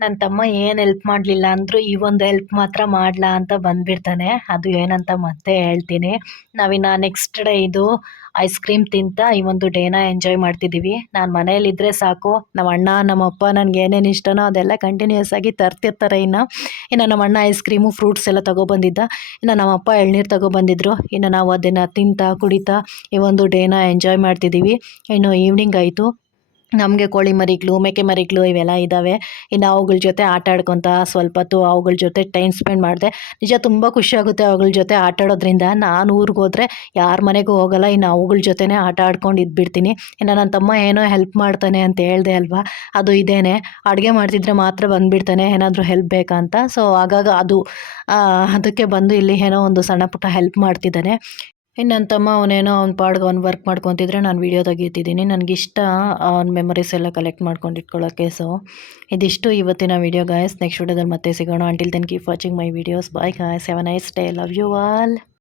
ನನ್ನ ತಮ್ಮ ಏನು ಹೆಲ್ಪ್ ಮಾಡಲಿಲ್ಲ ಅಂದರೂ ಈ ಒಂದು ಹೆಲ್ಪ್ ಮಾತ್ರ ಮಾಡಲಾ ಅಂತ ಬಂದುಬಿಡ್ತಾನೆ. ಅದು ಏನಂತ ಮತ್ತೆ ಹೇಳ್ತೀನಿ. ನಾವಿನ್ನು ನೆಕ್ಸ್ಟ್ ಡೇ ಇದು ಐಸ್ ಕ್ರೀಮ್ ತಿಂತಾ ಈ ಒಂದು ಡೇನ ಎಂಜಾಯ್ ಮಾಡ್ತಿದ್ದೀವಿ. ನಾನು ಮನೇಲಿದ್ದರೆ ಸಾಕು, ನಮ್ಮ ಅಣ್ಣ ನಮ್ಮಪ್ಪ ನನಗೆ ಏನೇನು ಇಷ್ಟನೋ ಅದೆಲ್ಲ ಕಂಟಿನ್ಯೂಯಸ್ ಆಗಿ ತರ್ತಿರ್ತಾರೆ. ಇನ್ನು ನಮ್ಮ ಅಣ್ಣ ಐಸ್ ಕ್ರೀಮು ಫ್ರೂಟ್ಸ್ ಎಲ್ಲ ತೊಗೊಬಂದಿದ್ದ, ಇನ್ನು ನಮ್ಮಪ್ಪ ಎಳ್ನೀರು ತೊಗೊಬಂದಿದ್ರು. ಇನ್ನು ನಾವು ಅದನ್ನು ತಿಂತಾ ಕುಡಿತಾ ಈ ಒಂದು ಡೇನ ಎಂಜಾಯ್ ಮಾಡ್ತಿದ್ದೀವಿ. ಇನ್ನು ಈವ್ನಿಂಗ್ ಆಯಿತು. ನಮಗೆ ಕೋಳಿ ಮರಿಗಳು, ಮೇಕೆ ಮರಿಗಳು ಇವೆಲ್ಲ ಇದ್ದಾವೆ. ಇನ್ನು ಅವುಗಳ ಜೊತೆ ಆಟ ಆಡ್ಕೊತಾ ಸ್ವಲ್ಪ ಹೊತ್ತು ಅವುಗಳ ಜೊತೆ ಟೈಮ್ ಸ್ಪೆಂಡ್ ಮಾಡಿದೆ. ನಿಜ ತುಂಬ ಖುಷಿಯಾಗುತ್ತೆ ಅವುಗಳ ಜೊತೆ ಆಟ ಆಡೋದ್ರಿಂದ. ನಾನು ಊರಿಗೆ ಹೋದರೆ ಯಾರ ಮನೆಗೂ ಹೋಗಲ್ಲ, ಇನ್ನು ಅವುಗಳ ಜೊತೆನೇ ಆಟ ಆಡ್ಕೊಂಡು ಇದ್ಬಿಡ್ತೀನಿ. ಇನ್ನು ನನ್ನ ತಮ್ಮ ಏನೋ ಹೆಲ್ಪ್ ಮಾಡ್ತಾನೆ ಅಂತ ಹೇಳಿದೆ ಅಲ್ವಾ, ಅದು ಇದೇನೆ. ಅಡುಗೆ ಮಾಡ್ತಿದ್ರೆ ಮಾತ್ರ ಬಂದುಬಿಡ್ತಾನೆ ಏನಾದರೂ ಹೆಲ್ಪ್ ಬೇಕಾ ಅಂತ. ಸೊ ಆಗಾಗ ಅದಕ್ಕೆ ಬಂದು ಇಲ್ಲಿ ಏನೋ ಒಂದು ಸಣ್ಣ ಪುಟ್ಟ ಹೆಲ್ಪ್ ಮಾಡ್ತಿದ್ದಾನೆ. ಇನ್ನು ನನ್ನ ತಮ್ಮ ಅವನೇನೋ ಅವ್ನ ಪಾಡ್ಗೆ ಅವ್ನು ವರ್ಕ್ ಮಾಡ್ಕೊತಿದ್ರೆ ನಾನು ವೀಡಿಯೋ ತೆಗಿತಿದ್ದೀನಿ. ನನಗಿಷ್ಟ ಅವ್ನ ಮೆಮೊರೀಸ್ ಎಲ್ಲ ಕಲೆಕ್ಟ್ ಮಾಡ್ಕೊಂಡು ಇಟ್ಕೊಳ್ಳೋಕ್ಕೆ. ಸೊ ಇದಿಷ್ಟು ಇವತ್ತಿನ ವೀಡಿಯೋ ಗಾಯ್ಸ್. ನೆಕ್ಸ್ಟ್ ವೀಡಿಯೋದಲ್ಲಿ ಮತ್ತೆ ಸಿಗೋಣ. Until then keep watching my videos. Bye guys, have a nice day. Love you all.